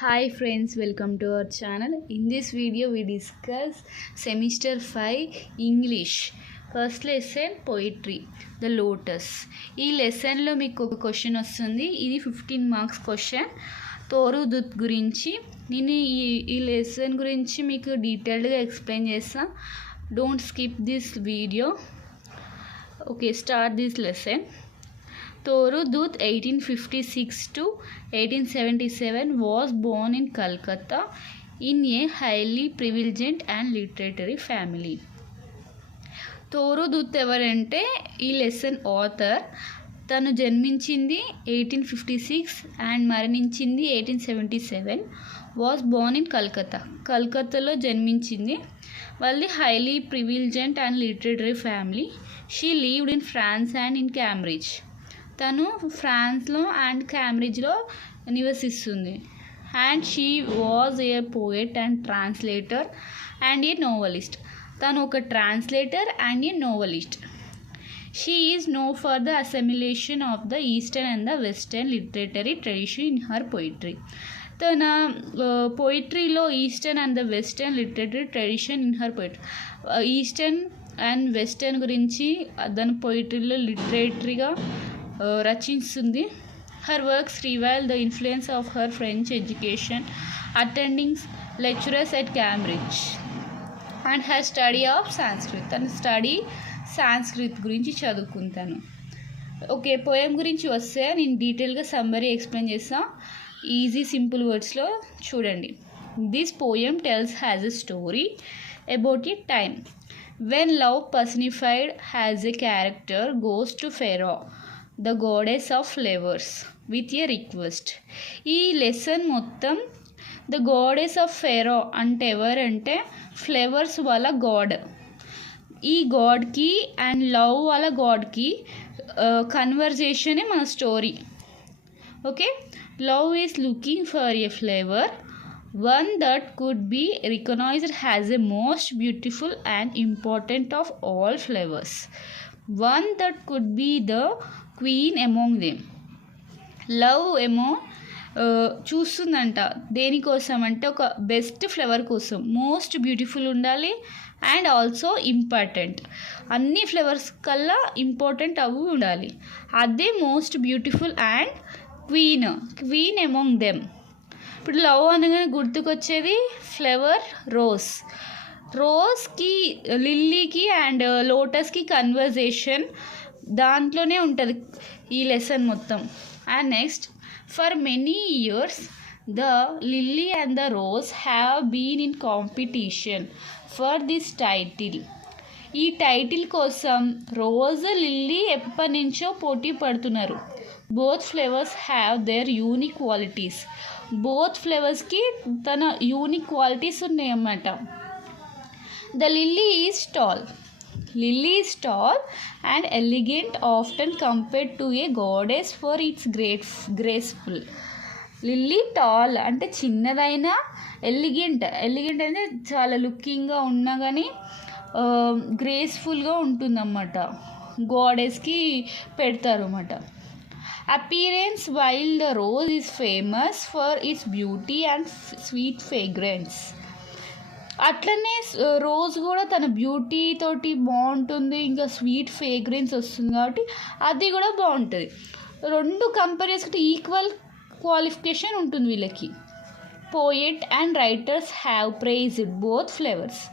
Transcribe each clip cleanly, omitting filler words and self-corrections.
Hi friends, welcome to our channel. In this video we discuss semester 5 English. First lesson poetry, the lotus. ఈ లెసన్లో మీకు ఒక question వస్తుంది. ఇది 15 marks question. తోరు దుత్ గురించి నేను ఈ లెసన్ గురించి మీకు డీటెయిల్డ్గా ఎక్స్ప్లెయిన్ చేస్తాను. Don't skip this video. Okay, start this lesson. Toru Dutt 1856 to 1877 was born in Calcutta in a highly privileged and literary family. తోరు దుత్ ఎవరంటే ఈ లెసన్ ఆథర్. తను జన్మించింది 1856 అండ్ మరణించింది 1877. Was born in Calcutta. కల్కత్తాలో జన్మించింది. వాళ్ళది highly privileged and literary family. She lived in France and in Cambridge. తను ఫ్రాన్స్లో అండ్ క్యాంబ్రిడ్జ్లో నివసిస్తుంది. And she was a poet and translator and a novelist. తను ఒక translator and a novelist. She is known for the assimilation of the eastern and the western literary tradition in her poetry. తన పోయిట్రీలో eastern and the western literary tradition in her poetry, eastern and western గురించి తన పోయిట్రీలో లిటరేటరీగా రచించింది. Her works reveal the influence of her French education, attending lecturers at Cambridge and her study of Sanskrit. తన study Sanskrit గురించి చదువుకుంటాను. ఓకే, పోయం గురించి వస్తే నేను డీటెయిల్గా సమ్మరీ ఎక్స్ప్లెయిన్ చేస్తాను. ఈజీ సింపుల్ వర్డ్స్లో చూడండి. This poem tells as a story about a time when love personified as a character goes to Pharaoh, the goddess of flowers, with a request. ఈ lesson మొత్తం the goddess of ఫెరో అంటే ఎవరంటే flowers వాళ్ళ God. ఈ గాడ్కి and love వాళ్ళ గాడ్కి కన్వర్జేషనే మన story. Okay, love is looking for a flavour, one that could be recognized as the most beautiful and important of all flowers, one that could be the queen among them. Love ఏమో చూస్తుందంట దేనికోసం అంటే ఒక best flavour కోసం, most beautiful ఉండాలి and also important. అన్ని flavours కల్లా important అవి ఉండాలి. అదే most beautiful and queen among them. ఇప్పుడు లవ్ అనగానే గుర్తుకొచ్చేది ఫ్లవర్ రోజ్కి లిల్లీకి అండ్ లోటస్కి కన్వర్జేషన్ దాంట్లోనే ఉంటుంది ఈ లెసన్ మొత్తం. And next, for many years the lily and the rose have been in competition for this title. ఈ టైటిల్ కోసం రోజ్ లిల్లీ ఎప్పటి నుంచో పోటీ పడుతున్నారు. Both flavours have their unique qualities. Both ఫ్లేవర్స్కి తన యూనిక్ క్వాలిటీస్ ఉన్నాయన్నమాట. The lily is tall and elegant, often compared to a goddess for its graceful. Lily tall అంటే చిన్నదైనా, ఎలిగెంట్ అంటే చాలా లుకింగ్గా ఉన్నా కానీ గ్రేస్ఫుల్గా ఉంటుందన్నమాట. గాడెస్కి పెడతారు అన్నమాట. Appearance, while the rose is famous for its beauty and sweet fragrance. అట్లనే రోజ్ కూడా తన బ్యూటీ తోటి బాగుంటుంది, ఇంకా స్వీట్ ఫ్రేగ్రెన్స్ వస్తుంది కాబట్టి అది కూడా బాగుంటుంది. రెండు కంపేర్ చేసుకుంటే ఈక్వల్ క్వాలిఫికేషన్ ఉంటుంది వీళ్ళకి. Poet and writers have prized both flavours,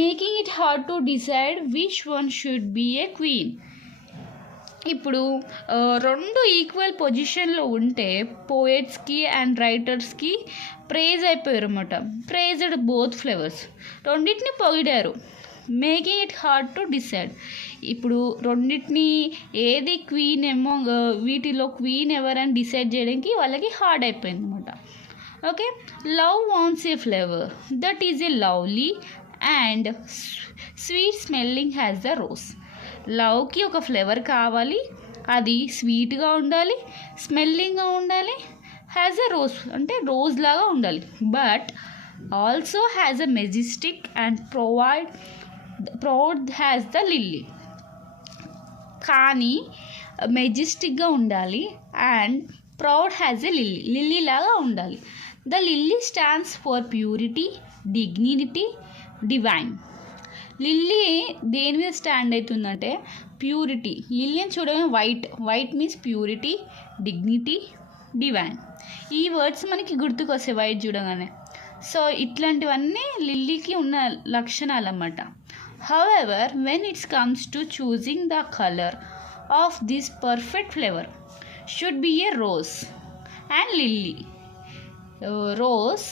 making it hard to decide which one should be a queen. ఇప్పుడు రెండు ఈక్వల్ పొజిషన్లో ఉంటే పోయెట్స్కి అండ్ రైటర్స్కి ప్రైజ్ అయిపోయారు అన్నమాట. ప్రైజ్డ్ బోత్ ఫ్లేవర్స్, రెండింటిని పొగిడారు. Making it hard to decide. ఇప్పుడు రెండింటిని ఏది క్వీన్ ఏమో, వీటిలో క్వీన్ ఎవరని డిసైడ్ చేయడానికి వాళ్ళకి హార్డ్ అయిపోయింది అన్నమాట. Okay, love wants a flavour that is a lovely and sweet smelling as the rose. లవ్కి ఒక ఫ్లేవర్ కావాలి, అది స్వీట్గా ఉండాలి, స్మెల్లింగ్గా ఉండాలి, హ్యాజ్ ఎ రోజ్ అంటే రోజ్ లాగా ఉండాలి. But also as a majestic and proud as the lily. కానీ మెజెస్టిక్గా ఉండాలి and proud as a lily లాగా ఉండాలి. The lily stands for purity, dignity, divine. Lily దేని మీద స్టాండ్ అవుతుందంటే ప్యూరిటీ. లిల్లీని చూడగానే white means purity, dignity, divine. ఈ వర్డ్స్ మనకి గుర్తుకొస్తాయి వైట్ చూడగానే. సో ఇట్లాంటివన్నీ లిల్లీకి ఉన్న లక్షణాలు అన్నమాట. However when it's comes to choosing the colour of this perfect flavour should be A rose and lily. Rose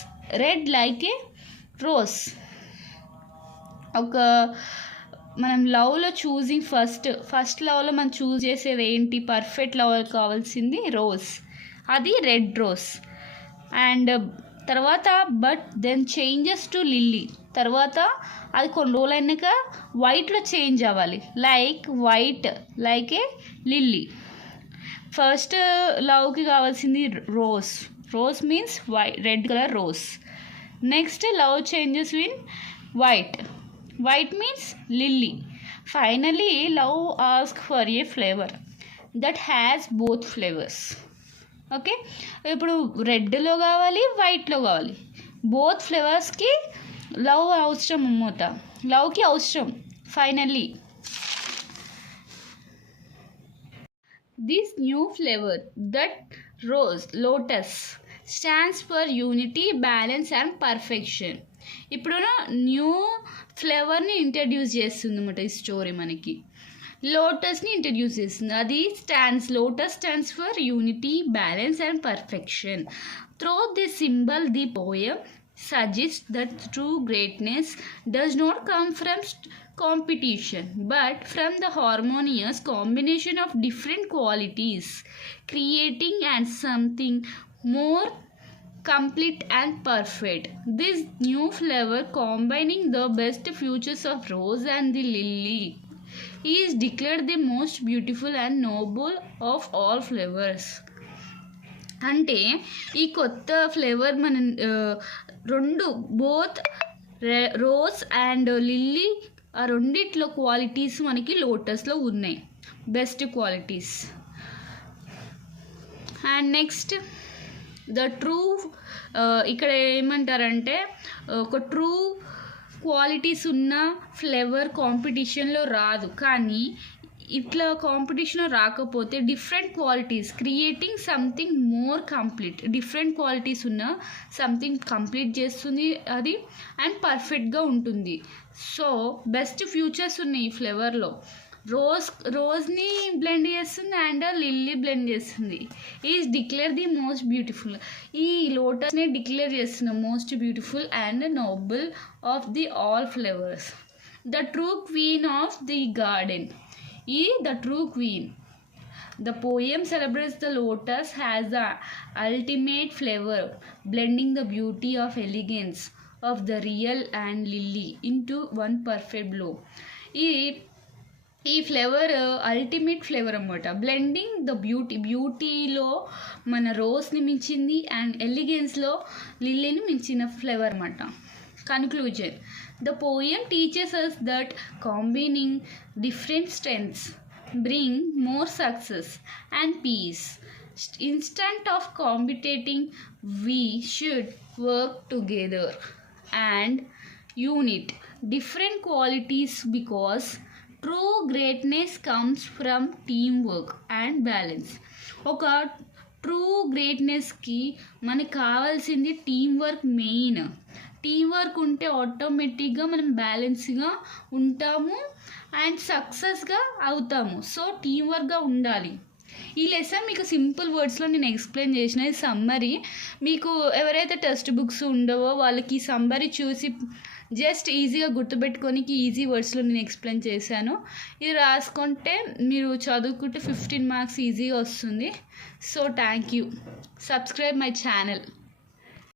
red like A rose. ఒక మనం లవ్లో చూసింగ్ ఫస్ట్ లవ్లో మనం చూస్ చేసేది ఏంటి, పర్ఫెక్ట్ లవ్ కావాల్సింది రోజ్, అది రెడ్ రోజ్. అండ్ తర్వాత but then changes to lily. తర్వాత అది కొన్ని రోజులు అయినాక వైట్లో చేంజ్ అవ్వాలి, white like a lily. First లవ్కి కావాల్సింది rose means red colour rose. Next love changes in white means lily. Finally, love asks for a flavor that has both flavors. Okay, ఇప్పుడు రెడ్లో కావాలి, వైట్లో కావాలి. బోత్ ఫ్లేవర్స్కి లవ్ అవసరం అన్నమాట, లవ్కి అవసరం. Finally this new flavour that lotus stands for unity, balance and perfection. ఇప్పుడు new ఫ్లేవర్ని introduce చేస్తుంది అన్నమాట ఈ స్టోరీ. మనకి లోటస్ని ఇంట్రడ్యూస్ చేస్తుంది. అది lotus stands for unity, balance and perfection. Through this symbol the poem suggests that true greatness does not come from competition but from the harmonious combination of different qualities, creating and something more complete and perfect. This new flavor, combining the best features of rose and the lily, is declared the most beautiful and noble of all flavors. అంటే ఈ కొత్త flavour మన రెండు both rose and lily, ఆ రెండిట్లో qualities మనకి లోటస్లో ఉన్నాయి, best qualities. And next the true, ఇక్కడ ఏమంటారంటే ఒక ట్రూ క్వాలిటీస్ ఉన్న ఫ్లేవర్ కాంపిటీషన్లో రాదు, కానీ ఇట్లా కాంపిటీషన్లో రాకపోతే different qualities creating something more complete, different qualities ఉన్న సంథింగ్ కంప్లీట్ చేస్తుంది అది, అండ్ పర్ఫెక్ట్గా ఉంటుంది. సో బెస్ట్ ఫ్యూచర్స్ ఉన్నాయి ఈ ఫ్లేవర్లో. రోజ్ని బ్లెండ్ చేస్తుంది అండ్ లిల్లీ బ్లెండ్ చేస్తుంది. Is declare the most beautiful. ఈ లోటస్ని డిక్లేర్ చేస్తున్న most beautiful and Nobel of the all flavours. The true queen of the garden. The true queen. The poem celebrates the lotus as the ultimate flavor, blending the beauty of elegance of the real and lily into one perfect blow. ఈ flavour ultimate flavour అన్నమాట. Blending the బ్యూటీలో మన రోజ్ని మించింది and ఎలిగెన్స్లో లిల్లీని మించిన flavour అన్నమాట. Conclusion. The poem teaches us that combining different strengths bring more success and peace. Instead of competing, we should work together and unite different qualities, because true greatness comes from teamwork and balance. ఒక true గ్రేట్నెస్కి మనకు కావాల్సింది team work main. Team work ఉంటే ఆటోమేటిక్గా మనం బ్యాలెన్స్గా ఉంటాము and సక్సెస్గా అవుతాము. So team వర్క్గా ఉండాలి. ఈ లెసన్ మీకు సింపుల్ వర్డ్స్లో నేను ఎక్స్ప్లెయిన్ చేసిన. ఇది సమ్మరీ. మీకు ఎవరైతే టెక్స్ట్ బుక్స్ ఉండవో వాళ్ళకి సమ్మరీ చూసి జస్ట్ ఈజీగా గుర్తుపెట్టుకోనికి ఈజీ వర్డ్స్లో నేను ఎక్స్ప్లెయిన్ చేశాను. ఇది రాసుకుంటే మీరు చదువుకుంటే 15 మార్క్స్ ఈజీగా వస్తుంది. So thank you. Subscribe my channel.